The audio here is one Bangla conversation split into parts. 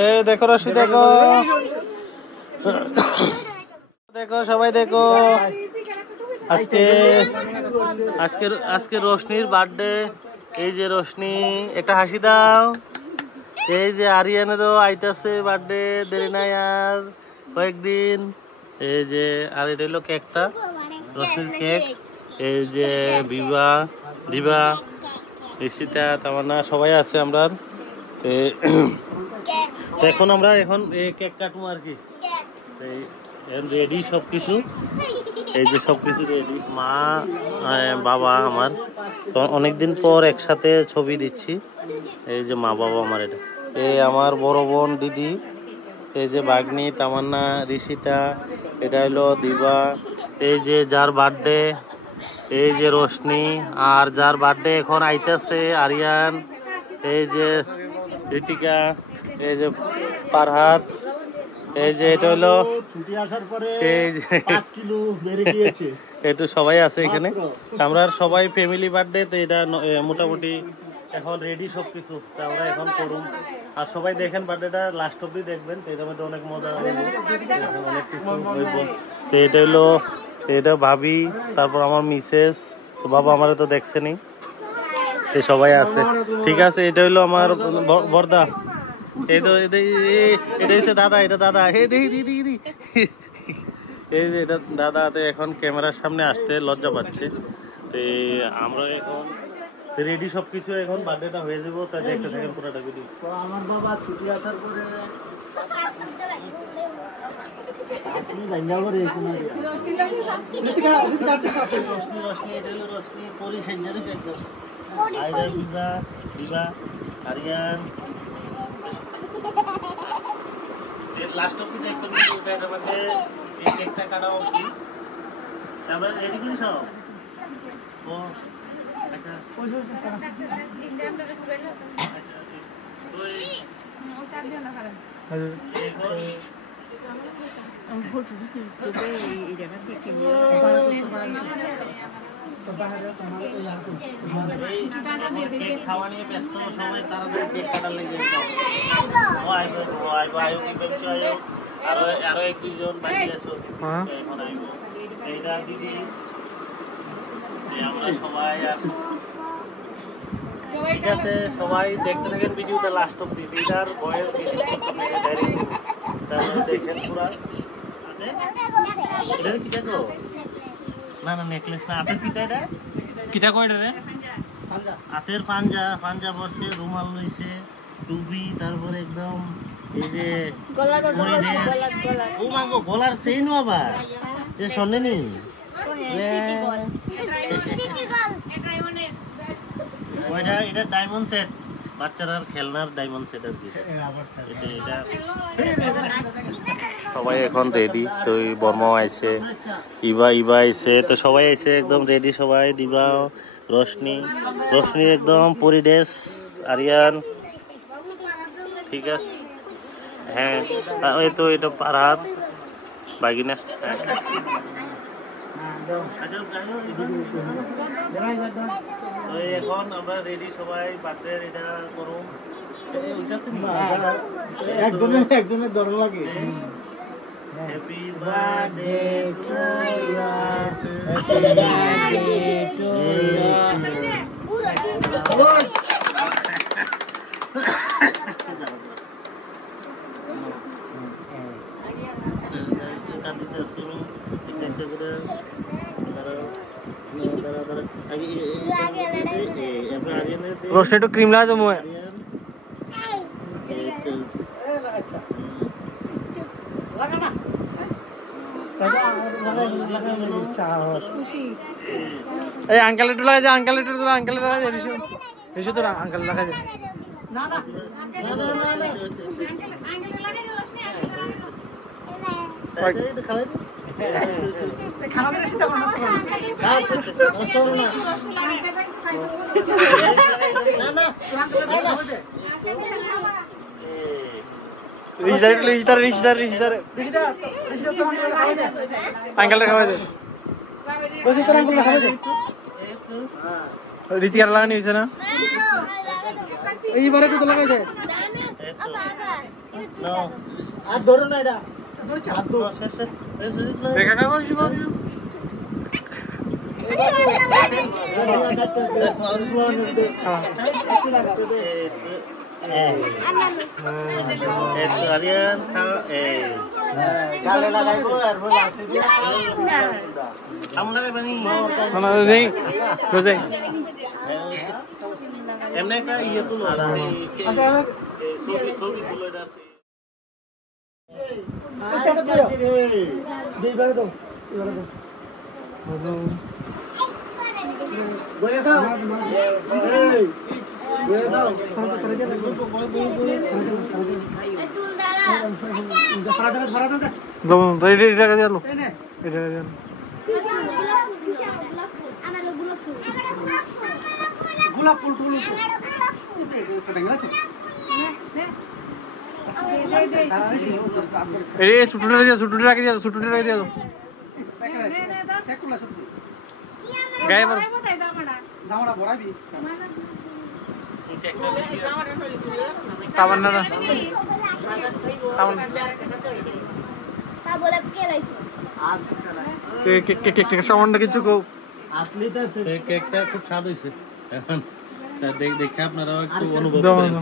এ দেখো রশি, দেখো দেখো সবাই দেখো, আজকে আজকে আজকে রোশনির বার্থডে। এই যে রোশনি, একটা হাসি দাও। এই যে আরিয়ানেরও আইতাছে বার্থডে, দেরি নাই আর কয়েকদিন। এই যে আর এটা হলো কেকটা, রোশনির কেক। এই যে বিভা, দিবা, ঋষিতা, তামান্না সবাই আছে আমরা। এখন আমরা এই কেক কাটবো আর কি। রেডি সবকিছু, এই যে সবকিছু রেডি। মা, বাবা আমার তো অনেকদিন পর একসাথে ছবি দিচ্ছি। এই যে মা বাবা আমার, এটা এই আমার বড় বোন দিদি, এই যে বাগ্নি তামান্না, ঋষিতা, এটা হলো দিবা। এই যে যার বার্থডে, এই যে রোশনি, আর যার বার্থডে এখন আইতাছে আরিয়ান, এই যে ঋতিকা, এই যে ফারহাদ, এই যে এটা হলো ছুটি আসার পরে এই যে 5 কিলো বেড়ে গিয়েছে। একটু সবাই আছে এখানে, আমরা সবাই ফ্যামিলি বার্থডে। তো এটা মোটামুটি এখন রেডি সবকিছু, তো আমরা এখন করুন। আর সবাই দেখেন বার্থডেটা লাস্ট অব্দি দেখবেন, তো এটার মধ্যে অনেক মজা হবে, অনেক কিছু হইব। তো এটা হলো, এটা ভাবি, তারপর আমার মিসেস, তো বাবা আমারে তো দেখছেনই, তো সবাই আছে। ঠিক আছে, এটা হলো আমার বর্দা, এই তো এটা হচ্ছে দাদা, এটা দাদা, এই দিদি, এই যে এটা দাদা। তো এখন ক্যামেরার সামনে আসতে লজ্জা পাচ্ছে। তো আমরা এখন রেডি সবকিছু, এখন বার্থডেটা হয়ে যাবো। তাই দেখতে থাকেন পুরোটা ভিডিও। আমার বাবা ছুটি আসার পরে আরিয়ান লাস্ট অব্দি দেখবেন, এই কেকটা কাটা অব্দি। আমরা রেডি করি সব। ও আচ্ছা, খাওয়া নিয়ে ব্যস্ত সবাই, তাড়াতাড়ি কেক কাটার লেগে আরো 1-2 জন বাকি আছো, এখন আইব। এইটা দিদি, আমরা সবাই আসো। ঠিক আছে, সবাই দেখতে থাকেন ভিডিওটা লাস্ট অব্দি। এটার ভয়েস তারপরে দেখেন পুরা। এটা কি দেখো, না না নেকলেস না, হাতের পিতা, এটা কিটা কয় রে, হাতের পাঞ্জা বসছে, রুমাল রয়েছে, টুপি, তারপরে একদম এই যে গলার চেইন আবার এ শোনেনি। এটা ডায়মন্ড সেট, বাচ্চারার খেলনার ডায়মন্ড সেট আর কি। সবাই এখন রেডি, তো বর্মাও আইছে, ইবা আইছে, তো সবাই আইছে একদম রেডি সবাই। দিবা, রোশনি একদম পরি ড্রেস, আরিয়ান, ঠিক আছে। হ্যাঁ, ওই তো এটা ফারহাদ বাগিনা। এখন আমরা রেডি সবাই, বার্থডে এটা করুন। একজনের দর লাগে। Happy birthday to you, happy birthday to you. Roasted तो क्रीम ला दो मुझे। अंकल लिटू लगा जा, अंकल लिटू तो अंकल लगा जा, ऋषु तो अंकल लगा जा। ना ना खाना देने से तो मस्त है। ना रिश्तेदार तो अंकल खावा दे, वैसे तो अंकल खावा दे। रीति कर लगानी है ना। এইবারে কত লাগাই দে এই তো নাও আর ধরো না এটা ধরে চাপ দাও শেষ শেষ দেখা কাকা করছি বল Kalian গালে লাগাইবো আর বল আছে যে kamu lagi bani না নেই রোজে এমনি একটা ইয়ে তো আচ্ছা ছবি তুলে আছে সেটা দিও দিবারে দাও এবারে দাও বয়া দাও এই বয়া দাও তাহলে তাহলে ধরা দাও দাও রেডি টাকা দিলো এটা দিলো গোলাপ ফুল টুল এই ছুটুটা দিয়ে ছুটুটা রাখি দিও ছুটুটা রাখি দিও গায়ে বড় জামাটা বড়াবি তামান না তামান তা বলে কে লাইছো আজ কেক সামান্য কিছু কো আসলে তো কেকটা খুব স্বাদ হইছে এখন দেখে আপনারা একটু অনুভব করেন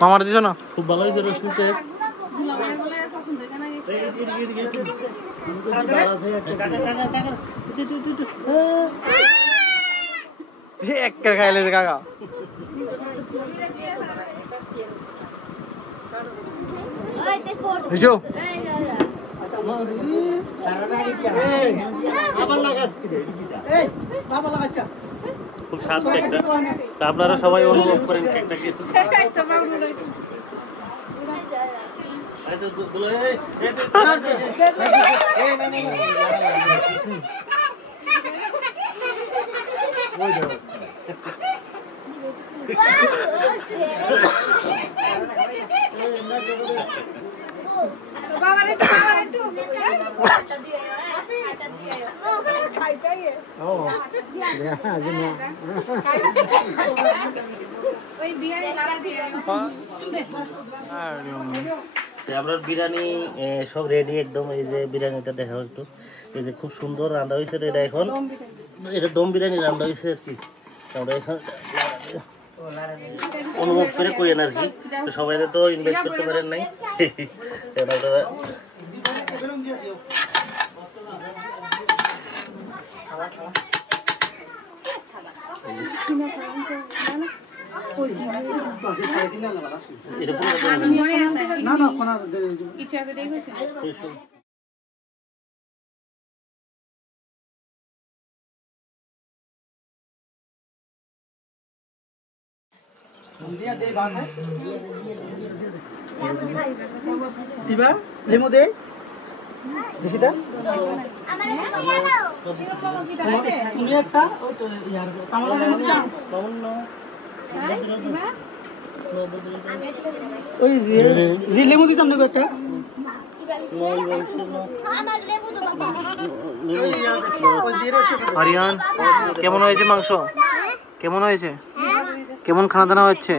মামার দিছো না খুব ভালো হয়েছে রসুন কেক এক কে খাইলে কাকা বুঝো খুব স্বাদ কেকটা তা আপনারা সবাই অনুভব করেন কেকটা কি আপনার বিরিয়ানি সব রেডি একদম এই যে বিরিয়ানিটা দেখা একটু এই যে খুব সুন্দর রান্না হয়েছে এটা এখন এটা দম বিরিয়ানি রান্না হয়েছে আর কি আমরা এখানে অনুভব করে করেন আর কি সবাই তো ইনভেস্ট করতে পারেন নাই দিবা লেমু দে দিছিটা তুমি একটা ওই তো ইয়ার তামালা লেমু দিলা ওই জি লেমু দিতাম না একটা আরিয়ান কেমন হয়েছে মাংস কেমন হয়েছে কেমন খানা দানা হচ্ছে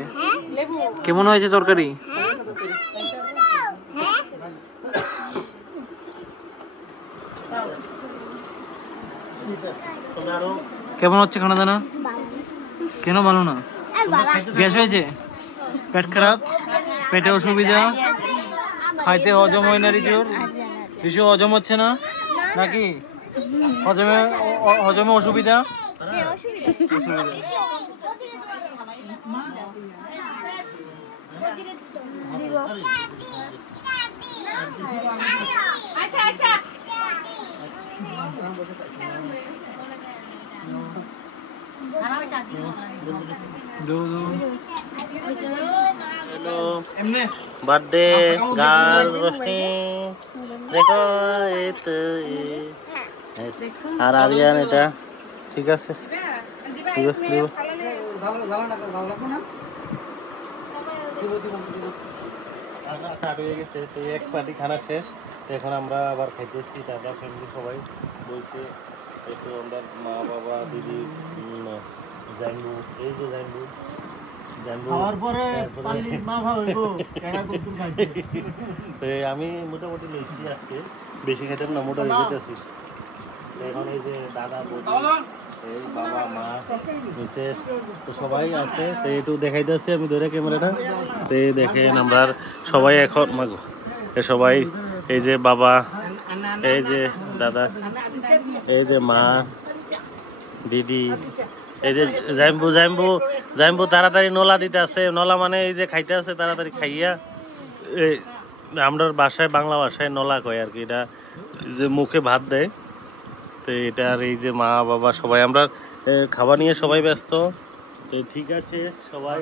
কেমন হয়েছে তরকারি কেমন হচ্ছে খানা দানা কেন ভালো না গ্যাস হয়েছে পেট খারাপ পেটে অসুবিধা খাইতে হজম হয় না ঋষু হজম হচ্ছে না নাকি হজমে অসুবিধা আচ্ছা আচ্ছা বার্থডে গাল রোশনি দেখো এই তো আর আরিয়ান এটা ঠিক আছে স্টার্ট হয়ে গেছে তো এক পার্টি খানা শেষ এখন আমরা আবার খাইতেছি টাটা ফ্যামিলি সবাই বলছে এই তো আমরা মা বাবা দিদি জানবু, এই যে জানবু জানবু খাওয়ার পরে তারপরে- পাল্লি মা ভাবো কেডা কুতুম খাইছে তো আমি মোটামুটি লইছি আজকে, বেশি খেতাম না, মোটা হয়ে যেতেছি। তো এখন এই যে দাদা বৌদি, এই বাবা মা মিসেস তো সবাই আছে, তো একটু দেখাইতেছি আমি ধরে ক্যামেরাটা। তো এই দেখেন আমরা সবাই এখন মাগো, সবাই এই যে বাবা, এই যে দাদা, এই যে মা দিদি, এই যে জাইম্বু জাইম্বু জাইম্বু তাড়াতাড়ি নলা দিতে আছে, নলা মানে এই যে খাইতে আছে তাড়াতাড়ি খাইয়া। এই আমরা বাসায় বাংলা ভাষায় নলা কয় আর কি, এটা যে মুখে ভাত দেয়। তো এটা আর এই যে মা বাবা সবাই আমরা খাবার নিয়ে সবাই ব্যস্ত। তো ঠিক আছে সবাই